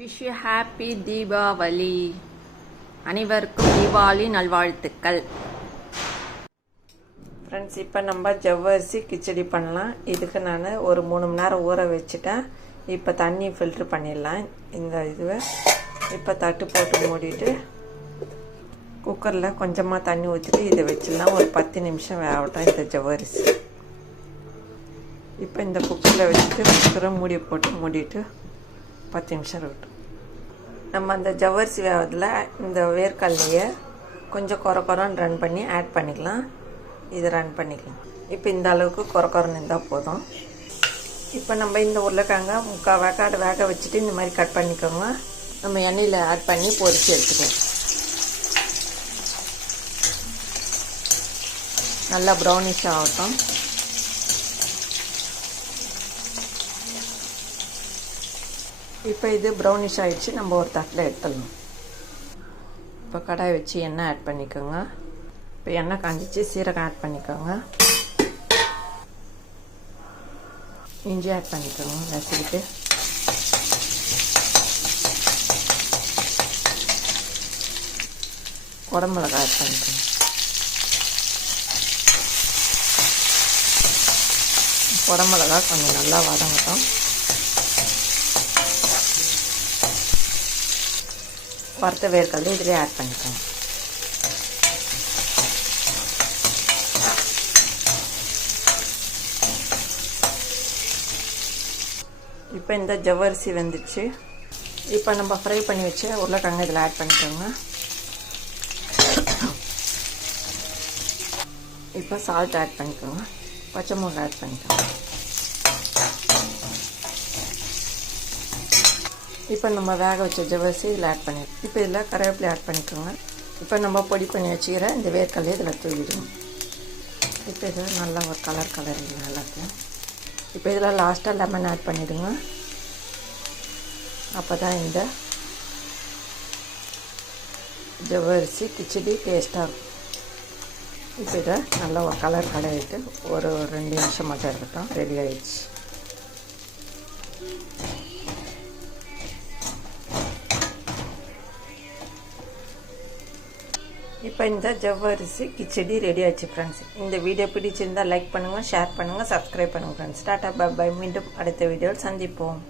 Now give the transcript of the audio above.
Wish you happy Deepavali. அனைவருக்கும் தீபாவளி நல்வாழ்த்துக்கள். Friends, இப்போ நம்ம ஜவ்வரிசி கிச்சடி பண்ணலாம். இதுக்கு நான் ஒரு 3 மணி நேரம் ஊற வச்சுட்டேன். இப்போ தண்ணி ஃபில்ட்ரு பண்ணிடலாம். இந்த இதுவை இப்போ தட்டு போட்டு மூடிட்டு குக்கரில் கொஞ்சமாக தண்ணி ஊற்றிட்டு இதை வச்சிடலாம். ஒரு 10 நிமிஷம் வேகட்டும் இந்த ஜவ்வரிசி. இப்போ இந்த குக்கரில் வச்சுட்டு குக்கரை மூடிட்டு 10 நிமிஷம் இருக்கட்டும். நம்ம அந்த ஜவ்வரிசி வேகத்தில் இந்த வேர்க்கடலையை கொஞ்சம் குறன்னு ரன் பண்ணி ஆட் பண்ணிக்கலாம். இதை ரன் பண்ணிக்கலாம். இப்போ இந்த அளவுக்கு குறன்னு இருந்தால் போதும். இப்போ நம்ம இந்த உருளைக்கிழங்க 3/4 வேக்காடு வேக வச்சுட்டு இந்த மாதிரி கட் பண்ணிக்கோங்க. நம்ம எண்ணெயில் ஆட் பண்ணி பொரித்து எடுத்துக்கலாம். நல்லா ப்ரௌனிஷ் ஆகட்டும். இப்போ இது ப்ரௌனிஷ் ஆகிடுச்சு. நம்ம ஒரு தட்டில் எடுத்துடலாம். இப்போ கடாய் வச்சு எண்ணெய் ஆட் பண்ணிக்கோங்க. இப்போ எண்ணெய் காஞ்சிச்சு, சீரகம் ஆட் பண்ணிக்கோங்க. இஞ்சி ஆட் பண்ணிக்கோங்க நசுக்கிட்டு. குடமிளகாய் ஆட் பண்ணிக்கோங்க. குடமிளகாய் கொஞ்சம் நல்லா வதங்கட்டும். வறுத்த வேர்க்கடலை இதிலே ஆட் பண்ணிக்கோங்க. இப்போ இந்த ஜவ்வரிசி வெந்துச்சு. இப்போ நம்ம ஃப்ரை பண்ணி வச்ச உருளைக்கிழங்கு இதில் ஆட் பண்ணிக்கோங்க. இப்போ சால்ட் ஆட் பண்ணிக்கோங்க. பச்சை மிளகாய் ஆட் பண்ணிக்கோங்க. இப்போ நம்ம வேக வச்ச ஜவ்வரிசி இதில் ஆட் பண்ணிடுவோம். இப்போ இதில் கருவேப்பிலை ஆட் பண்ணிக்கோங்க. இப்போ நம்ம பொடி பண்ணி வச்சுக்கிற இந்த வேர்க்கடலையை இதில் தூவிடுவோம். இப்போ இதில் நல்லா ஒரு கலர் எல்லாத்தையும். இப்போ இதில் லாஸ்ட்டாக லெமன் ஆட் பண்ணிவிடுங்க. அப்போ தான் இந்த ஜவ்வரிசி கிச்சடி டேஸ்ட்டாக இருக்கும். இப்போ இதை நல்லா ஒரு கலர் கடையிட்டு ஒரு 2 நிமிஷம் மட்டும் இருக்கட்டும். ரெடி ஆகிடுச்சு. இப்போ இந்த ஜவ்வரிசி கிச்சடி ரெடி ஆச்சு ஃப்ரெண்ட்ஸ். இந்த வீடியோ பிடிச்சிருந்தால் லைக் பண்ணுங்கள், ஷேர் பண்ணுங்கள், சப்ஸ்கிரைப் பண்ணுங்கள் ஃப்ரெண்ட்ஸ். Tata bye bye. மீண்டும் அடுத்த வீடியோவில் சந்திப்போம்.